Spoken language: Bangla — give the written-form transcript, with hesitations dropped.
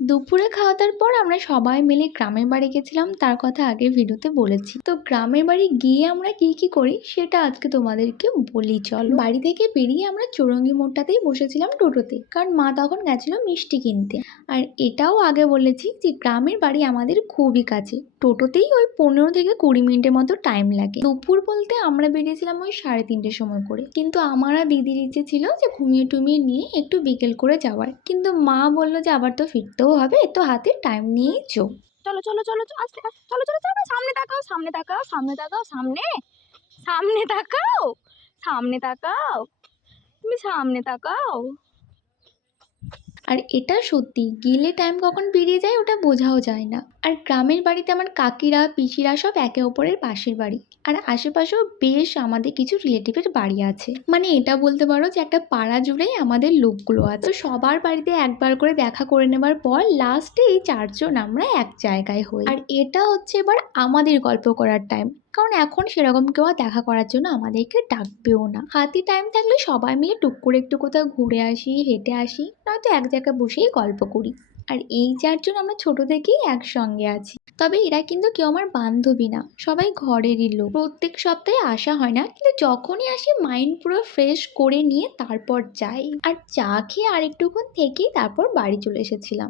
দুপুরে খাওয়া দাওয়ার পর আমরা সবাই মিলে গ্রামের বাড়ি গেছিলাম, তার কথা আগে ভিডিওতে বলেছি। তো গ্রামের বাড়ি গিয়ে আমরা কি কি করি সেটা আজকে তোমাদেরকে বলি। চলো, বাড়ি থেকে বেরিয়ে আমরা চৌরঙ্গি মোড়টাতেই বসেছিলাম টোটোতে, কারণ মা তখন গেছিল মিষ্টি কিনতে। আর এটাও আগে বলেছি যে গ্রামের বাড়ি আমাদের খুবই কাছে, টোটোতেই ওই 15 থেকে 20 মিনিটের মতো টাইম লাগে। দুপুর বলতে আমরা বেরিয়েছিলাম ওই 3:30টার সময় করে, কিন্তু আমার আর দিদির ইচ্ছে ছিল যে ঘুমিয়ে টুমিয়ে নিয়ে একটু বিকেল করে যাওয়ার, কিন্তু মা বললো যে আবার তো ফিরতেও হবে, তো হাতে টাইম নিয়েই চো। চলো চলো চলো চলো, আস্তে আস্তে চলো চলো চলো, সামনে তাকাও সামনে তাকাও সামনে তাকাও, সামনে সামনে তাকাও সামনে তাকাও, তুমি সামনে তাকাও। আর এটা সত্যি, গেলে টাইম কখন পেরিয়ে যায় ওটা বোঝাও যায় না। আর গ্রামের বাড়িতে আমার কাকিরা পিসিরা সব একে অপরের পাশের বাড়ি, আর আশেপাশেও বেশ আমাদের কিছু রিলেটিভের বাড়ি আছে। মানে এটা বলতে পারো যে একটা পাড়া জুড়েই আমাদের লোকগুলো আছে। তো সবার বাড়িতে একবার করে দেখা করে নেবার পর লাস্টে এই 4জন আমরা এক জায়গায় হই। আর এটা হচ্ছে এবার আমাদের গল্প করার টাইম, কারণ এখন সেরকম কেউ আর দেখা করার জন্য আমাদেরকে ডাকবেও না। হাতে টাইম থাকলে সবাই মিলে টুক করে একটু কোথাও ঘুরে আসি, হেঁটে আসি, নয়তো এক জায়গায় বসেই গল্প করি। আর এই 4জন আমরা ছোট থেকেই একসঙ্গে আছি। তবে এরা কিন্তু কেউ আমার বান্ধবী না, সবাই ঘরেরই লোক। প্রত্যেক সপ্তাহে আসা হয় না, কিন্তু যখনই আসি মাইন্ড পুরো ফ্রেশ করে নিয়ে তারপর যাই। আর চা খেয়ে আরেকটুক্ষণ থেকেই তারপর বাড়ি চলে এসেছিলাম।